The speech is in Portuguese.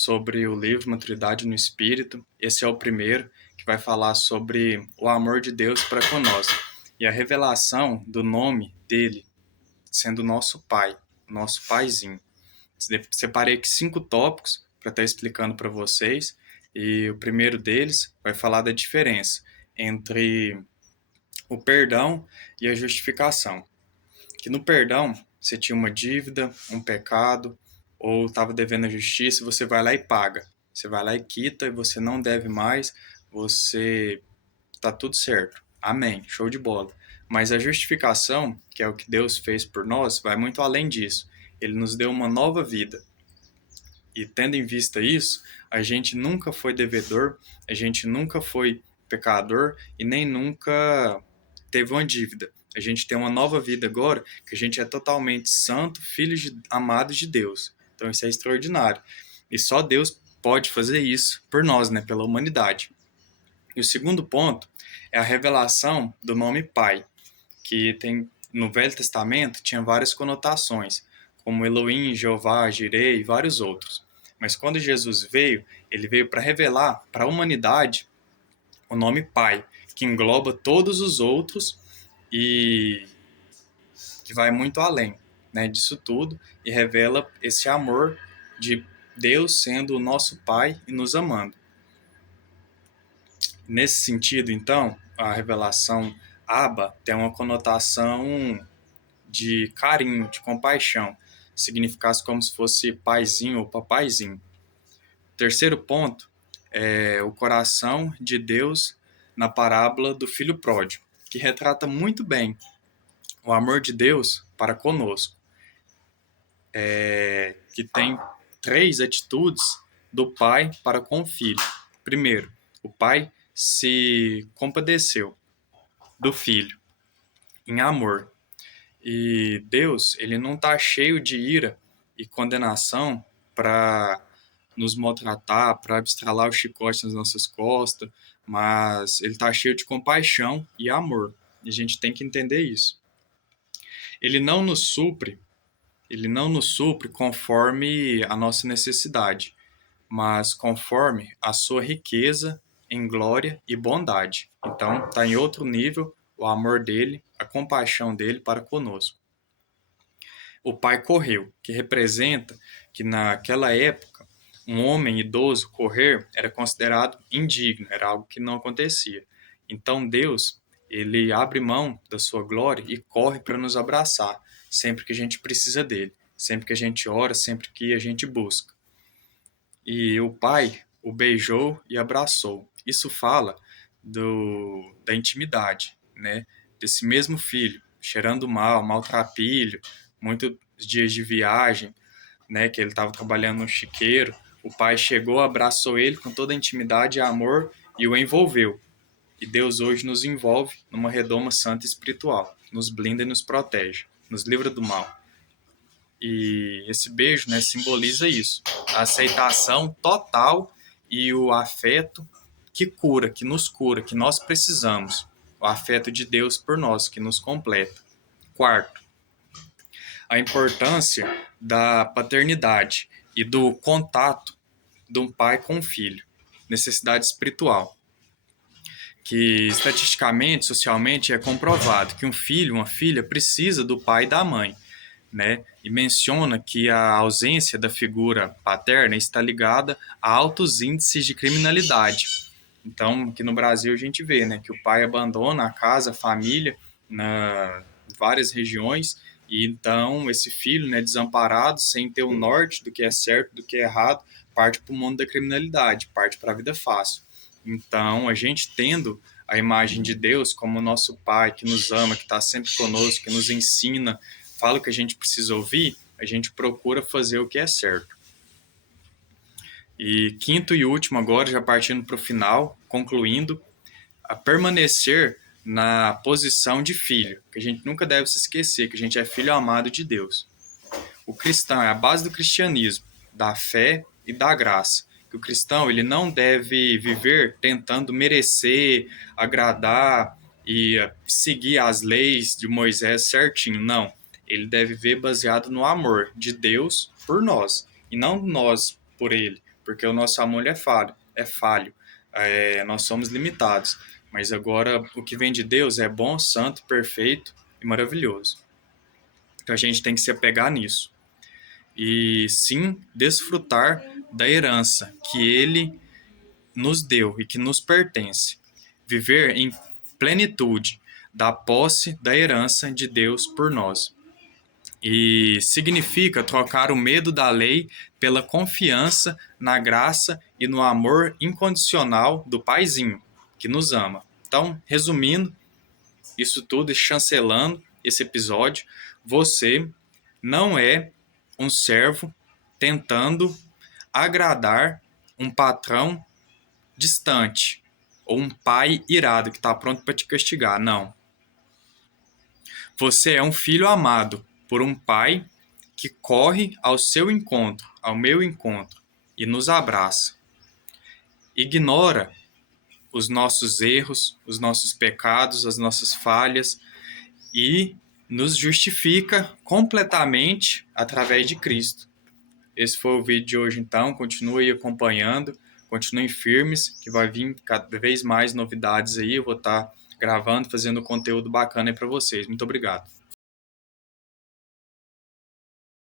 sobre o livro Maturidade no Espírito. Esse é o primeiro, que vai falar sobre o amor de Deus para conosco e a revelação do nome dele sendo nosso Pai, nosso Paizinho. Separei aqui 5 tópicos para estar explicando para vocês, e o primeiro deles vai falar da diferença entre o perdão e a justificação. Que no perdão, você tinha uma dívida, um pecado, ou estava devendo a justiça, você vai lá e paga. Você vai lá e quita, e você não deve mais, você tá tudo certo. Amém, show de bola. Mas a justificação, que é o que Deus fez por nós, vai muito além disso. Ele nos deu uma nova vida. E tendo em vista isso, a gente nunca foi devedor, a gente nunca foi pecador e nem nunca teve uma dívida. A gente tem uma nova vida agora, que a gente é totalmente santo, filhos amados de Deus. Então isso é extraordinário. E só Deus pode fazer isso por nós, né, pela humanidade. E o segundo ponto é a revelação do nome Pai, que tem no Velho Testamento tinha várias conotações, como Elohim, Jeová, Jireh e vários outros. Mas quando Jesus veio, ele veio para revelar para a humanidade o nome Pai, que engloba todos os outros e que vai muito além, né, disso tudo, e revela esse amor de Deus sendo o nosso Pai e nos amando. Nesse sentido, então, a revelação Abba tem uma conotação de carinho, de compaixão, significasse como se fosse paizinho ou papaizinho. Terceiro ponto é o coração de Deus na parábola do filho pródigo, que retrata muito bem o amor de Deus para conosco, que tem 3 atitudes do pai para com o filho. Primeiro, o pai se compadeceu do filho em amor. E Deus, ele não está cheio de ira e condenação para nos maltratar, para estralar o chicote nas nossas costas, mas ele está cheio de compaixão e amor. E a gente tem que entender isso. Ele não nos supre, ele não nos supre conforme a nossa necessidade, mas conforme a sua riqueza em glória e bondade. Então, está em outro nível o amor dele, a compaixão dele para conosco. O pai correu, que representa que naquela época um homem idoso correr era considerado indigno, era algo que não acontecia. Então Deus, ele abre mão da sua glória e corre para nos abraçar, sempre que a gente precisa dele, sempre que a gente ora, sempre que a gente busca. E o pai o beijou e abraçou. Isso fala da intimidade, né? Desse mesmo filho, cheirando mal, maltrapilho, muitos dias de viagem, né? Que ele estava trabalhando no chiqueiro. O pai chegou, abraçou ele com toda a intimidade e amor e o envolveu. E Deus hoje nos envolve numa redoma santa espiritual, nos blinda e nos protege, nos livra do mal. E esse beijo, né, simboliza isso, a aceitação total e o afeto que cura, que nos cura, que nós precisamos. O afeto de Deus por nós, que nos completa. Quarto, a importância da paternidade e do contato de um pai com um filho. Necessidade espiritual. Que estatisticamente, socialmente, é comprovado que um filho, uma filha, precisa do pai e da mãe, né? E menciona que a ausência da figura paterna está ligada a altos índices de criminalidade. Então, aqui no Brasil a gente vê, né, que o pai abandona a casa, a família, na várias regiões, e então esse filho, né, desamparado, sem ter o norte do que é certo, do que é errado, parte para o mundo da criminalidade, parte para a vida fácil. Então, a gente tendo a imagem de Deus como nosso pai, que nos ama, que está sempre conosco, que nos ensina, fala o que a gente precisa ouvir, a gente procura fazer o que é certo. E quinto e último agora, já partindo para o final, concluindo, a permanecer na posição de filho, que a gente nunca deve se esquecer, que a gente é filho amado de Deus. O cristão é a base do cristianismo, da fé e da graça. Que o cristão, ele não deve viver tentando merecer, agradar e seguir as leis de Moisés certinho, não. Ele deve viver baseado no amor de Deus por nós, e não nós por ele, porque o nosso amor é falho, nós somos limitados. Mas agora o que vem de Deus é bom, santo, perfeito e maravilhoso. Então a gente tem que se apegar nisso. E sim, desfrutar da herança que Ele nos deu e que nos pertence. Viver em plenitude da posse da herança de Deus por nós. E significa trocar o medo da lei pela confiança na graça e no amor incondicional do Paizinho, que nos ama. Então, resumindo isso tudo e chancelando esse episódio, você não é um servo tentando agradar um patrão distante ou um pai irado que está pronto para te castigar. Não. Você é um filho amado por um pai que corre ao seu encontro, ao meu encontro, e nos abraça. Ignora os nossos erros, os nossos pecados, as nossas falhas e nos justifica completamente através de Cristo. Esse foi o vídeo de hoje, então. Continue acompanhando, continuem firmes, que vai vir cada vez mais novidades aí. Eu vou estar gravando, fazendo conteúdo bacana aí para vocês. Muito obrigado.